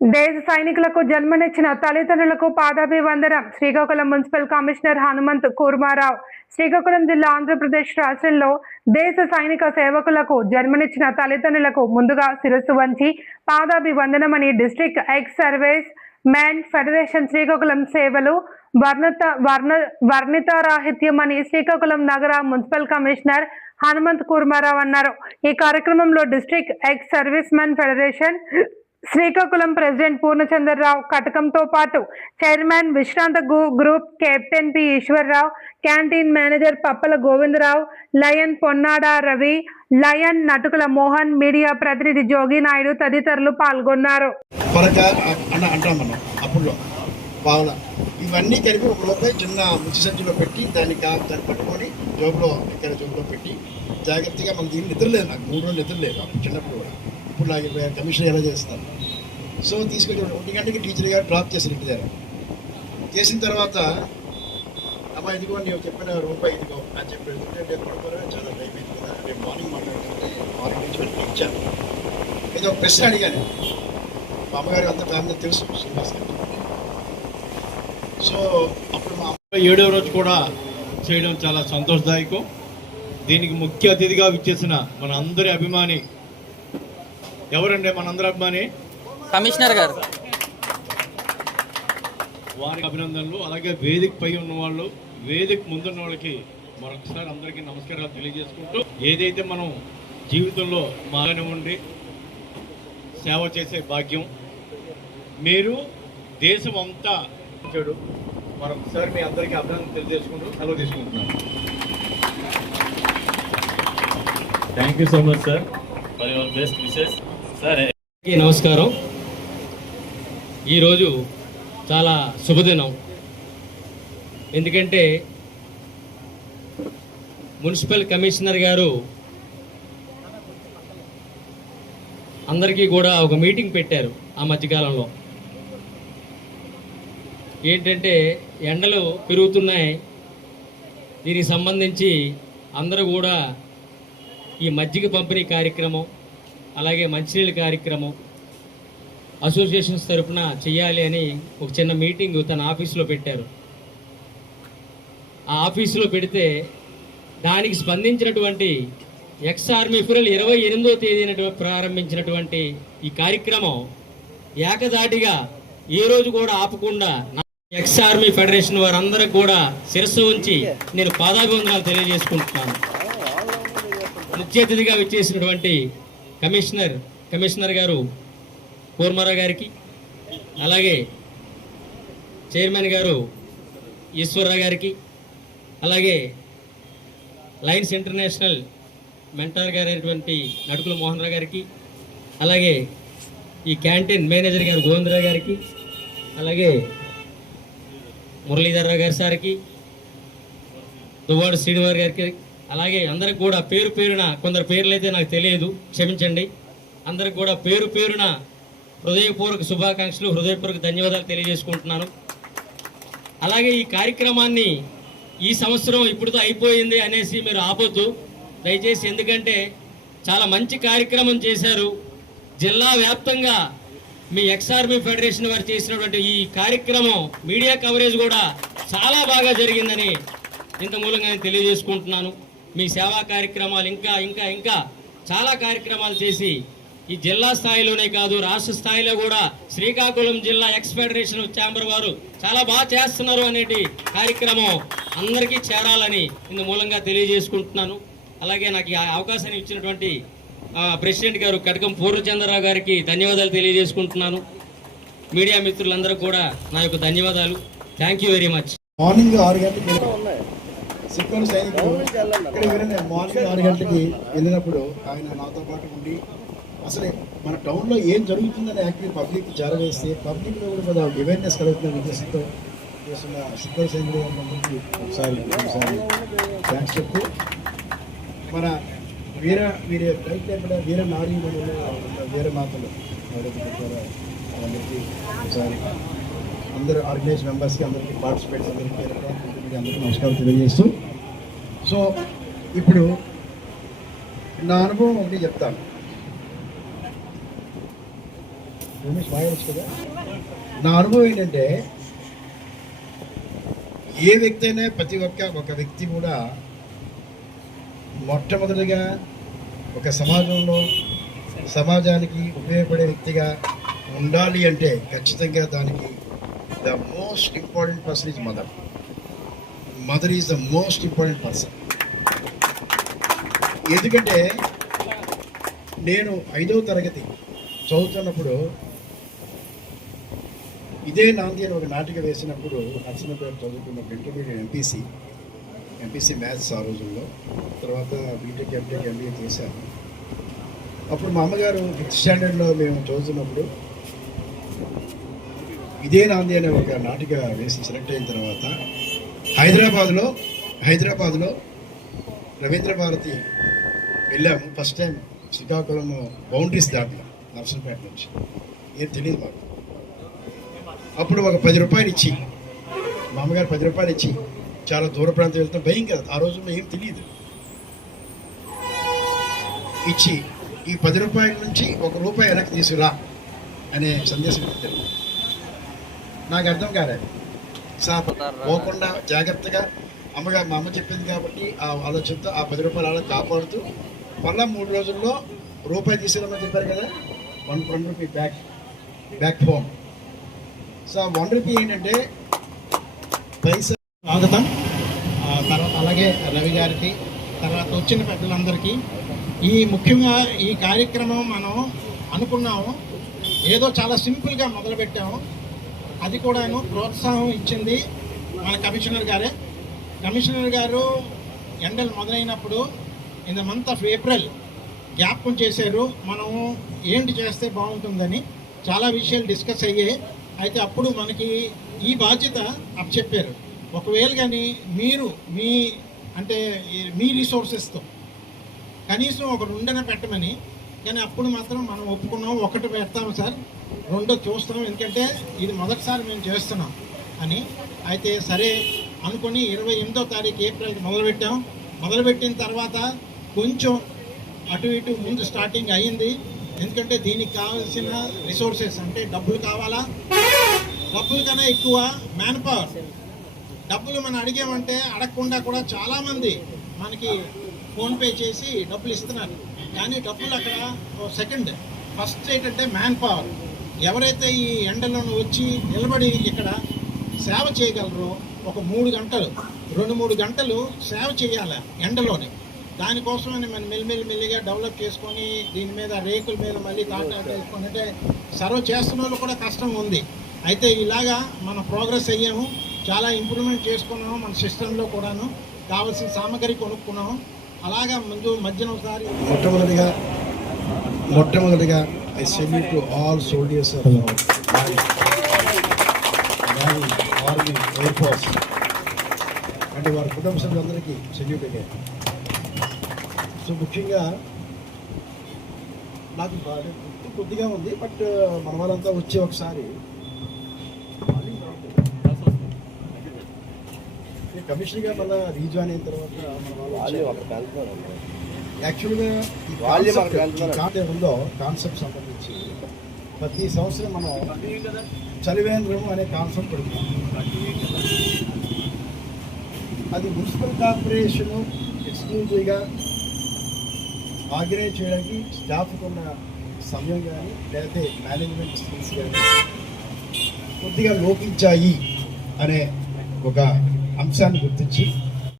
దేశ సైనికులకు జన్మనిచ్చిన తల్లిదండ్రులకు పాదాభివందనం. Srikakulam municipal commissioner Hanumanth Kurma Rao. శ్రీకాకుళం జిల్లా ఆంధ్రప్రదేశ్ రాష్ట్రంలో దేశ సైనిక సేవకులకు జన్మనిచ్చిన తల్లిదండ్రులకు ముందుగా శిరస్సు వంచి పాదాభివందనమని district ex service men federation Srikakulam సేవలు వర్ణితారాహిత్యమని శ్రీకాకుళం నగర మున్సిపల్ కమిషనర్ హనుమంత్ కూర్మారావు అన్నారు. ఈ కార్యక్రమంలో district ex service men federation Srikakulam president Purnachandrarao కటకంతో పాటు చైర్మన్ విశ్రాంత group captain P Eswarrao, canteen manager Pappala Govindarao, lion Ponnada Ravi, lion Natukula Mohan, media ప్రతినిధి జోగి నాయుడు తదితరులు పాల్గొన్నారు. ఇవన్నీ కలిపి ఒక రూపాయి చిన్న ముచ్చి సంచిలో పెట్టి దాన్ని పట్టుకొని జోబులో పెట్టి జాగ్రత్తగా మనకి నిద్రలేదు. నాకు 3 రోజులు నిద్రలేదు చిన్నప్పుడు కూడా. ఇప్పుడు నాకు కమిషన్ ఎలా చేస్తాను. సో తీసుకెళ్ళి 1 గంటకి టీచర్ గారు డ్రాప్ చేసిన ఇంటి దగ్గర చేసిన తర్వాత అమ్మ ఇదిగో నీవు చెప్పిన రూపాయి ఇదిగో అని చెప్పేది రేపు పడుకోవడం చాలా టైం అయింది కదా, రేపు మార్నింగ్ మాట్లాడుతుంటే మార్నింగ్ నుంచి వెళ్ళి ఇచ్చాను. ఇది ఒక ప్రశ్న అడిగాను. మా అమ్మగారు అంత ఫ్యామిలీ తెలుసు శ్రీనివాస్ గారు. సో అప్పుడు మా 7వ రోజు కూడా చేయడం చాలా సంతోషదాయకం. దీనికి ముఖ్య అతిథిగా విచ్చేసిన మన అందరి అభిమాని ఎవరండి? మనందరి అభిమాని కమిషనర్ గారు. వారికి అభినందనలు. అలాగే వేదిక పై ఉన్న వాళ్ళు, వేదిక ముందున్న వాళ్ళకి మరొకసారి అందరికీ నమస్కారాలు తెలియజేసుకుంటూ, ఏదైతే మనం జీవితంలో మాగానే ఉండి సేవ చేసే భాగ్యం మీరు దేశం అంతా చెడు మరొకసారి మీ అందరికీ అభినందనలు తెలియజేసుకుంటూ సెలవు తీసుకుంటున్నాను. Thank you so much sir for your best wishes. సరే, నమస్కారం. ఈరోజు చాలా శుభదినం. ఎందుకంటే మున్సిపల్ కమిషనర్ గారు అందరికీ కూడా ఒక మీటింగ్ పెట్టారు ఆ మధ్యకాలంలో. ఏంటంటే ఎండలు పెరుగుతున్నాయి, దీనికి సంబంధించి అందరూ కూడా ఈ మజ్జిగ పంపిణీ కార్యక్రమం, అలాగే మంచినీళ్ళ కార్యక్రమం అసోసియేషన్స్ తరఫున చేయాలి అని ఒక చిన్న మీటింగ్ తన ఆఫీసులో పెట్టారు. ఆ ఆఫీసులో పెడితే దానికి స్పందించినటువంటి ఎక్స్ ఆర్మీ ఫిరల్ 28వ తేదీన ప్రారంభించినటువంటి ఈ కార్యక్రమం ఏకదాటిగా ఏ రోజు కూడా ఆపకుండా ఎక్స్ ఆర్మీ ఫెడరేషన్ వారందరికి కూడా శిరస్సు ఉంచి నేను పాదాభివందనాలు తెలియజేసుకుంటున్నాను. ముఖ్య అతిథిగా విచ్చేసినటువంటి కమిషనర్ గారు కూర్మారావు గారికి, అలాగే చైర్మన్ గారు ఈశ్వర్రావు గారికి, అలాగే లయన్స్ ఇంటర్నేషనల్ మెంటర్ గారైనటువంటి నటుకుల మోహన్ రావు గారికి, అలాగే ఈ క్యాంటీన్ మేనేజర్ గారు గోవిందరావు గారికి, అలాగే మురళీధర్రావు గారి సార్కి, దువ్వాడు శ్రీనివార్ గారికి, అలాగే అందరికి కూడా పేరు పేరున, కొందరు పేర్లు అయితే నాకు తెలియదు, క్షమించండి. అందరికి కూడా పేరు పేరున హృదయపూర్వక శుభాకాంక్షలు, హృదయపూర్వక ధన్యవాదాలు తెలియజేసుకుంటున్నాను. అలాగే ఈ కార్యక్రమాన్ని ఈ సంవత్సరం ఇప్పుడుతో అయిపోయింది అనేసి మీరు ఆపొద్దు దయచేసి. ఎందుకంటే చాలా మంచి కార్యక్రమం చేశారు. జిల్లా వ్యాప్తంగా మీ ఎక్స్ ఆర్మీ ఫెడరేషన్ వారు చేసినటువంటి ఈ కార్యక్రమం మీడియా కవరేజ్ కూడా చాలా బాగా జరిగిందని ఇంత మూలంగా తెలియజేసుకుంటున్నాను. మీ సేవా కార్యక్రమాలు ఇంకా ఇంకా ఇంకా చాలా కార్యక్రమాలు చేసి ఈ జిల్లా స్థాయిలోనే కాదు రాష్ట్ర స్థాయిలో కూడా శ్రీకాకుళం జిల్లా ఎక్స్ ఫెడరేషన్ ఛాంబర్ వారు చాలా బాగా చేస్తున్నారు అనేటి కార్యక్రమం అందరికీ చేరాలని ఇందు మూలంగా తెలియజేసుకుంటున్నాను. అలాగే నాకు ఈ అవకాశాన్ని ఇచ్చినటువంటి ప్రెసిడెంట్ గారు కటకం పూర్ణచంద్రరావు గారికి ధన్యవాదాలు తెలియజేసుకుంటున్నాను. మీడియా మిత్రులందరూ కూడా నా యొక్క ధన్యవాదాలు. Thank you very much. Morning 6 గంటలకు సిక్కలు సైనికులు మార్నింగ్ 6 గంటలకి వెళ్ళినప్పుడు ఆయన నాతో పాటు ఉండి అసలు మన టౌన్లో ఏం జరుగుతుందని యాక్చువల్లీ పబ్లిక్ చేరవేస్తే పబ్లిక్లో కూడా కొంత అవేర్నెస్ కలుగుతున్న ఉద్దేశంతో చేస్తున్న సిక్కల సైనికులు ఒకసారి థ్యాంక్స్ చెప్తూ, మన వీర నారీ వీర మాతలు వాళ్ళకి ఒకసారి అందరూ ఆర్గనైజ్ మెంబర్స్కి, అందరికీ పార్టిసిపేట్స్ అందరికీ నమస్కారం తెలియజేస్తూ, సో ఇప్పుడు నా అనుభవం ఒకటి చెప్తాను. రమేష్ బాగా కదా. నా అనుభవం ఏంటంటే ఏ వ్యక్తి అయినా ప్రతి ఒక వ్యక్తి కూడా మొట్టమొదటిగా ఒక సమాజానికి ఉపయోగపడే వ్యక్తిగా ఉండాలి అంటే ఖచ్చితంగా దానికి the most important person is mother. Mother is the most important person. ఎందుకంటే నేను 5వ తరగతి చదువుతున్నప్పుడు ఇదే నాంది అని ఒక నాటిక వేసినప్పుడు నర్సింహపేట చదువుకున్నప్పుడు ఇంటర్మీడియట్ ఎంపీసీ మ్యాథ్స్ ఆ రోజుల్లో, తర్వాత బీటెక్ ఎంటెక్ ఎంబీఏ చేశాను. అప్పుడు మా అమ్మగారు 5th స్టాండర్డ్లో మేము చదువుతున్నప్పుడు ఇదే నాంది అనే ఒక నాటిక వేసి సెలెక్ట్ అయిన తర్వాత హైదరాబాద్లో రవీంద్ర భారతి వెళ్ళాము. ఫస్ట్ టైం శ్రీకాకుళం బౌండరీస్ దాటిలో నర్సంపేట నుంచి ఏం తెలియదు మాకు. అప్పుడు ఒక 10 రూపాయలు ఇచ్చి, మా అమ్మగారు 10 రూపాయలు ఇచ్చి, చాలా దూర ప్రాంతం వెళ్తాం, భయం కదా ఆ రోజుల్లో ఏం తెలియదు, ఇచ్చి ఈ 10 రూపాయల నుంచి 1 రూపాయి వెనక్కి తీసుకురా అనే సందేశం ఇస్తారు. నాకు అర్థం కాలేదు. పోకుండా జాగ్రత్తగా మా అమ్మ చెప్పింది కాబట్టి ఆ ఆలోచనతో ఆ 10 రూపాయలు అలా కాపాడుతూ మళ్ళీ 3 రోజుల్లో రూపాయి తీసుకురామని చెప్పారు కదా, 1 rupee back home. So 1 rupee ఏంటంటే పైసా. స్వాగతం. తర్వాత అలాగే రవి గారికి, తర్వాత వచ్చిన పెద్దలందరికీ. ముఖ్యంగా ఈ కార్యక్రమం మనం అనుకున్నాము, ఏదో చాలా సింపుల్గా మొదలుపెట్టాము. అది కూడాను ప్రోత్సాహం ఇచ్చింది మన కమిషనర్ గారే. కమిషనర్ గారు ఎండలు మొదలైనప్పుడు in the month of April జ్ఞాపకం చేశారు, మనం ఏంటి చేస్తే బాగుంటుందని. చాలా విషయాలు డిస్కస్ అయ్యాయి. అయితే అప్పుడు మనకి ఈ బాధ్యత అప్పచెప్పారు. ఒకవేళ కానీ మీరు మీ రిసోర్సెస్తో కనీసం ఒక 2 పెట్టమని. కానీ అప్పుడు మాత్రం మనం ఒప్పుకున్నాం, 1 పెడతాం సార్, 2 చూస్తాం, ఎందుకంటే ఇది మొదటిసారి మేము చేస్తున్నాం అని. అయితే సరే అనుకుని 28వ తారీఖు ఏప్రిల్కి మొదలుపెట్టాం. మొదలుపెట్టిన తర్వాత కొంచెం అటు ఇటు ముందు స్టార్టింగ్ అయ్యింది. ఎందుకంటే దీనికి కావాల్సిన రిసోర్సెస్ అంటే డబ్బులు కావాలా, డబ్బుల కన్నా ఎక్కువ మ్యాన్ పవర్. డబ్బులు మనం అడిగామంటే అడగకుండా కూడా చాలామంది మనకి ఫోన్పే చేసి డబ్బులు ఇస్తున్నారు. కానీ డబ్బులు అక్కడ సెకండ్, ఫస్ట్ ఏంటంటే మ్యాన్ పవర్. ఎవరైతే ఈ ఎండలను వచ్చి నిలబడి ఇక్కడ సేవ చేయగలరో, ఒక 3 గంటలు 2-3 గంటలు సేవ చేయాలి ఎండలోనే. దానికోసమని మనం మెల్లిగా డెవలప్ చేసుకొని దీని మీద రేకుల మీద మళ్ళీ కాంటాక్ట్ చేసుకొని అంటే సర్వ్ చేస్తున్న వాళ్ళు కూడా కష్టం ఉంది. అయితే ఇలాగా మనం ప్రోగ్రెస్ అయ్యాము, చాలా ఇంప్రూవ్మెంట్ చేసుకున్నాము. మన సిస్టంలో కూడాను కావాల్సిన సామగ్రి కొనుక్కున్నాము. అలాగా మధ్యన ఒకసారి మొట్టమొదటిగా I salute to all soldiers of army, air force అంటే వారి కుటుంబ సభ్యులందరికీ సెల్యూట్ అయ్యారు. సో ముఖ్యంగా నాకు గుర్తు కొద్దిగా ఉంది, బట్ మన వాళ్ళంతా వచ్చి ఒకసారి కమిషనర్గా మళ్ళీ రీజాయిన్ అయిన తర్వాత మన వాళ్ళు యాక్చువల్గా ఉందో కాన్సెప్ట్ సంబంధించి ప్రతి సంవత్సరం మనం చలివేంద్రం అనే కాన్సెప్ట్ పెడుతున్నాం. అది మున్సిపల్ కార్పొరేషను ఎక్స్క్లూజివ్గా ఆర్గనైజ్ చేయడానికి స్టాఫ్కి ఉన్న సమయం కానీ లేకపోతే మేనేజ్మెంట్ స్కిల్స్ కానీ కొద్దిగా లోపించాయి అనే ఒక అంశాన్ని గుర్తించి